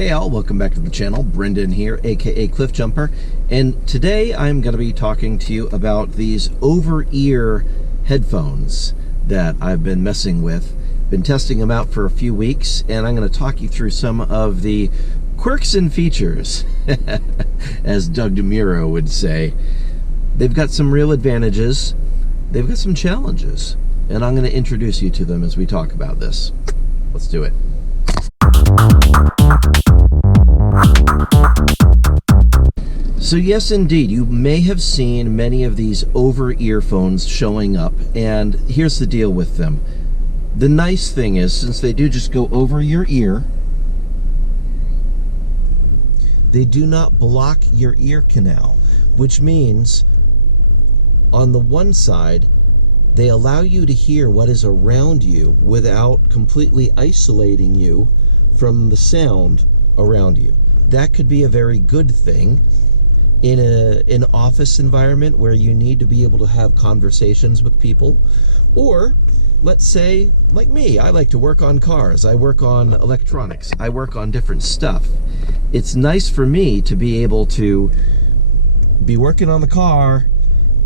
Hey all, welcome back to the channel. Brendan here, aka Cliff Jumper, and today I'm going to be talking to you about these over-ear headphones that I've been messing with. Been testing them out for a few weeks, and I'm going to talk you through some of the quirks and features, as Doug DeMuro would say. They've got some real advantages, they've got some challenges, and I'm going to introduce you to them as we talk about this. Let's do it. So yes, indeed, you may have seen many of these over-ear phones showing up, and here's the deal with them. The nice thing is, since they do just go over your ear, they do not block your ear canal, which means on the one side, they allow you to hear what is around you without completely isolating you from the sound around you. That could be a very good thing in an office environment where you need to be able to have conversations with people. Or let's say, like me, I like to work on cars, I work on electronics, I work on different stuff. It's nice for me to be able to be working on the car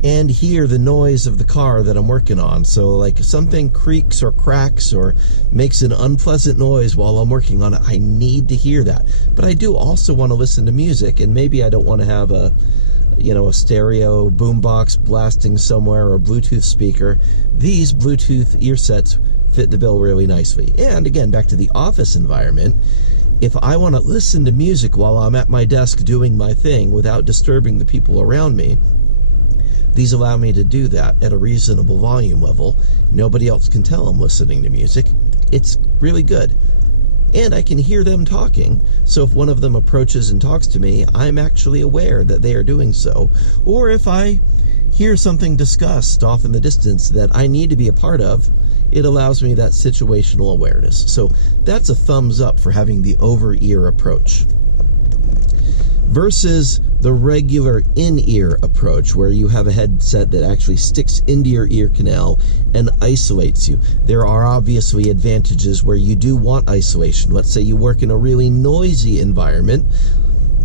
and hear the noise of the car that I'm working on. So like if something creaks or cracks or makes an unpleasant noise while I'm working on it, I need to hear that. But I do also want to listen to music, and maybe I don't want to have a stereo boombox blasting somewhere or a Bluetooth speaker. These Bluetooth ear sets fit the bill really nicely. And again, back to the office environment, if I want to listen to music while I'm at my desk doing my thing without disturbing the people around me, these allow me to do that at a reasonable volume level. Nobody else can tell I'm listening to music. It's really good. And I can hear them talking, so if one of them approaches and talks to me, I'm actually aware that they are doing so. Or if I hear something discussed off in the distance that I need to be a part of, it allows me that situational awareness. So that's a thumbs up for having the over-ear approach. Versus the regular in-ear approach, where you have a headset that actually sticks into your ear canal and isolates you. There are obviously advantages where you do want isolation. Let's say you work in a really noisy environment.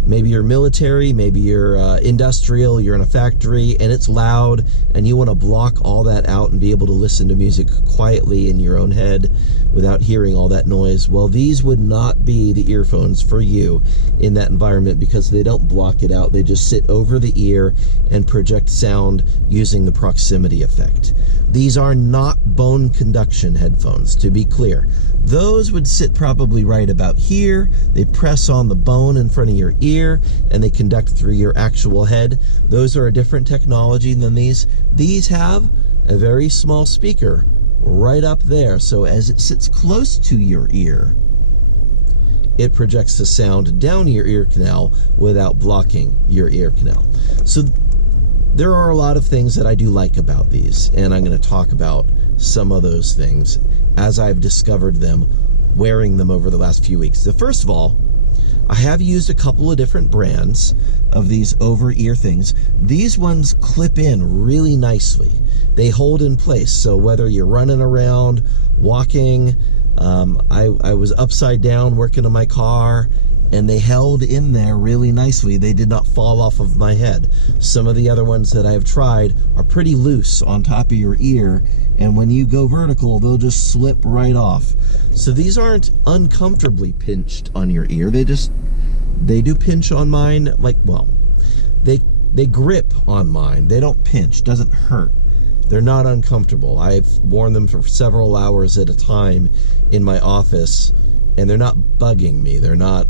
Maybe you're military, maybe you're industrial, you're in a factory, and it's loud, and you want to block all that out and be able to listen to music quietly in your own head without hearing all that noise. Well, these would not be the earphones for you in that environment because they don't block it out. They just sit over the ear and project sound using the proximity effect. These are not bone conduction headphones, to be clear. Those would sit probably right about here. They press on the bone in front of your ear and they conduct through your actual head. Those are a different technology than these. These have a very small speaker right up there, so as it sits close to your ear, it projects the sound down your ear canal without blocking your ear canal. So there are a lot of things that I do like about these, and I'm going to talk about some of those things as I've discovered them wearing them over the last few weeks. So first of all, I have used a couple of different brands of these over-ear things. These ones clip in really nicely. They hold in place, so whether you're running around, walking, I was upside down working on my car, and they held in there really nicely. They did not fall off of my head. Some of the other ones that I've tried are pretty loose on top of your ear, and when you go vertical, they'll just slip right off. So these aren't uncomfortably pinched on your ear. They do pinch on mine, like, well, they grip on mine. They don't pinch, doesn't hurt. They're not uncomfortable. I've worn them for several hours at a time in my office, and they're not bugging me. They're not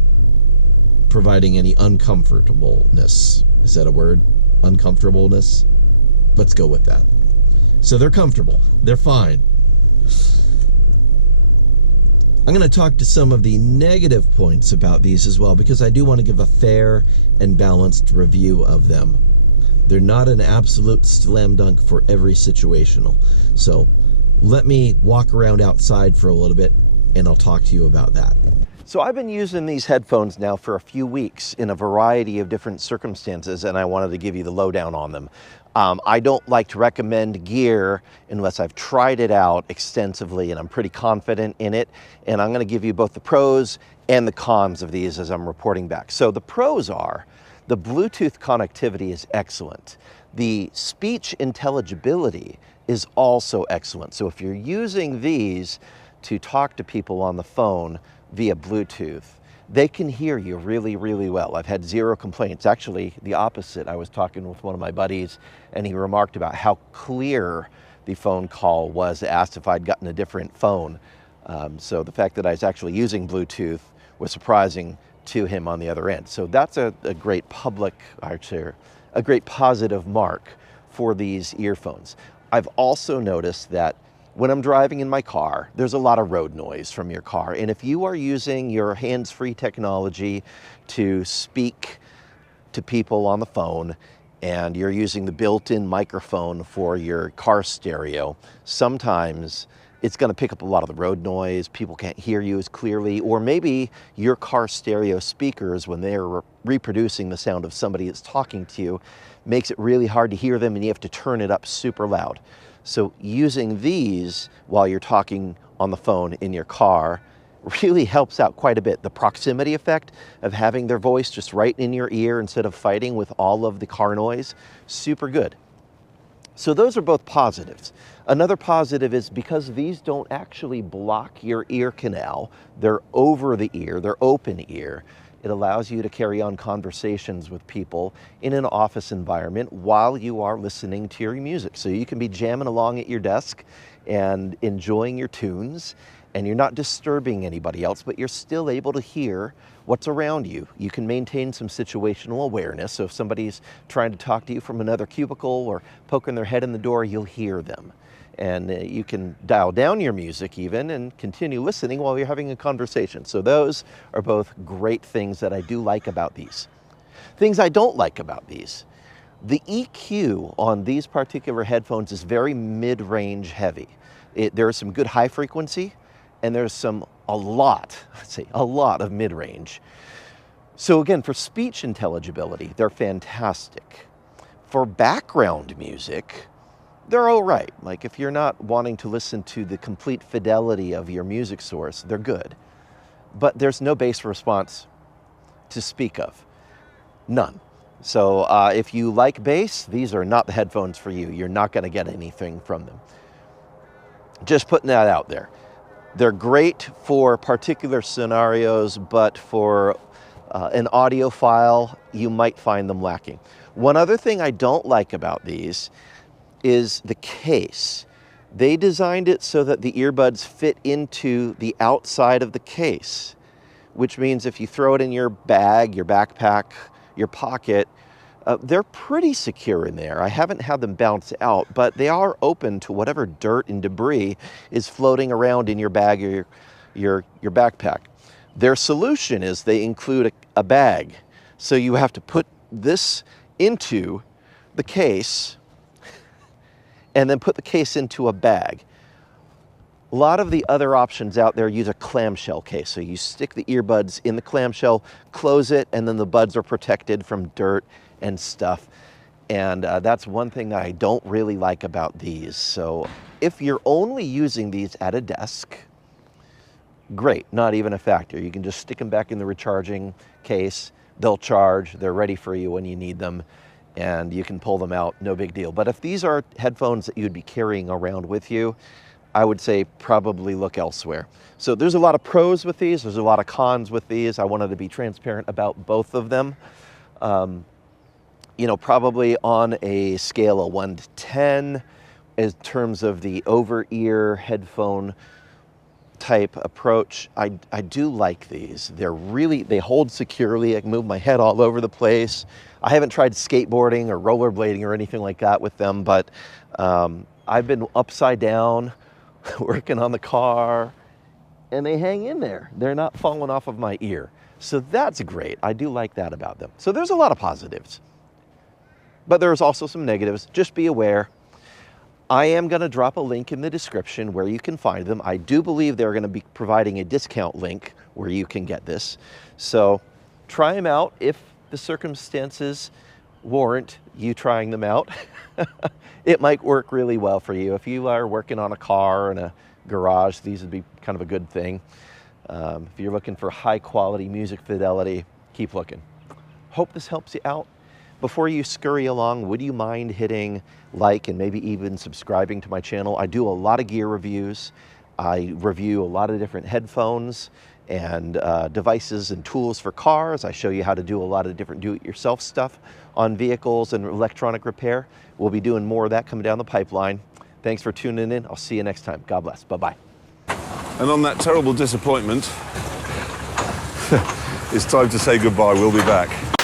providing any uncomfortableness. Is that a word? Uncomfortableness? Let's go with that. So they're comfortable. They're fine. I'm going to talk to some of the negative points about these as well, because I do want to give a fair and balanced review of them. They're not an absolute slam dunk for every situational. So let me walk around outside for a little bit and I'll talk to you about that. So I've been using these headphones now for a few weeks in a variety of different circumstances, and I wanted to give you the lowdown on them. I don't like to recommend gear unless I've tried it out extensively and I'm pretty confident in it. And I'm going to give you both the pros and the cons of these as I'm reporting back. So the pros are, the Bluetooth connectivity is excellent. The speech intelligibility is also excellent. So if you're using these to talk to people on the phone via Bluetooth, they can hear you really, really well. I've had zero complaints. Actually, the opposite. I was talking with one of my buddies and he remarked about how clear the phone call was, asked if I'd gotten a different phone. So the fact that I was actually using Bluetooth was surprising to him on the other end. So that's a great a great positive mark for these earphones. I've also noticed that when I'm driving in my car, there's a lot of road noise from your car. And if you are using your hands-free technology to speak to people on the phone, and you're using the built-in microphone for your car stereo, sometimes it's going to pick up a lot of the road noise. People can't hear you as clearly, or maybe your car stereo speakers, when they're reproducing the sound of somebody that's talking to you, makes it really hard to hear them and you have to turn it up super loud. So using these while you're talking on the phone in your car really helps out quite a bit. The proximity effect of having their voice just right in your ear instead of fighting with all of the car noise, super good. So those are both positives. Another positive is because these don't actually block your ear canal, they're over the ear, they're open ear. It allows you to carry on conversations with people in an office environment while you are listening to your music. So you can be jamming along at your desk and enjoying your tunes, and you're not disturbing anybody else, but you're still able to hear what's around you. You can maintain some situational awareness. So if somebody's trying to talk to you from another cubicle or poking their head in the door, you'll hear them. And you can dial down your music even and continue listening while you're having a conversation. So those are both great things that I do like about these. Things I don't like about these. The EQ on these particular headphones is very mid-range heavy. There is some good high frequency, and there's a lot of mid-range. So again, for speech intelligibility, they're fantastic. For background music, they're all right. Like if you're not wanting to listen to the complete fidelity of your music source, they're good. But there's no bass response to speak of. None. So if you like bass, these are not the headphones for you. You're not going to get anything from them. Just putting that out there. They're great for particular scenarios, but for an audiophile, you might find them lacking. One other thing I don't like about these is the case. They designed it so that the earbuds fit into the outside of the case, which means if you throw it in your bag, your backpack, your pocket, they're pretty secure in there. I haven't had them bounce out, but they are open to whatever dirt and debris is floating around in your bag or your backpack. Their solution is they include a bag. So you have to put this into the case and then put the case into a bag. A lot of the other options out there use a clamshell case. So you stick the earbuds in the clamshell, close it, and then the buds are protected from dirt and stuff. And that's one thing that I don't really like about these. So if you're only using these at a desk, great, not even a factor. You can just stick them back in the recharging case. They'll charge, they're ready for you when you need them, and you can pull them out, no big deal. But if these are headphones that you'd be carrying around with you, I would say probably look elsewhere. So there's a lot of pros with these, there's a lot of cons with these. I wanted to be transparent about both of them. You know, probably on a scale of 1 to 10, in terms of the over-ear headphone type approach, I do like these. They hold securely. I can move my head all over the place. I haven't tried skateboarding or rollerblading or anything like that with them, but I've been upside down working on the car, and they hang in there. They're not falling off of my ear. So that's great. I do like that about them. So there's a lot of positives, but there's also some negatives. Just be aware. I am going to drop a link in the description where you can find them. I do believe they're going to be providing a discount link where you can get this. So try them out if the circumstances warrant you trying them out. It might work really well for you. If you are working on a car in a garage, these would be kind of a good thing. If you're looking for high quality music fidelity, keep looking. Hope this helps you out. Before you scurry along, would you mind hitting like and maybe even subscribing to my channel? I do a lot of gear reviews. I review a lot of different headphones and devices and tools for cars. I show you how to do a lot of different do-it-yourself stuff on vehicles and electronic repair. We'll be doing more of that coming down the pipeline. Thanks for tuning in. I'll see you next time. God bless. Bye-bye. And on that terrible disappointment, it's time to say goodbye. We'll be back.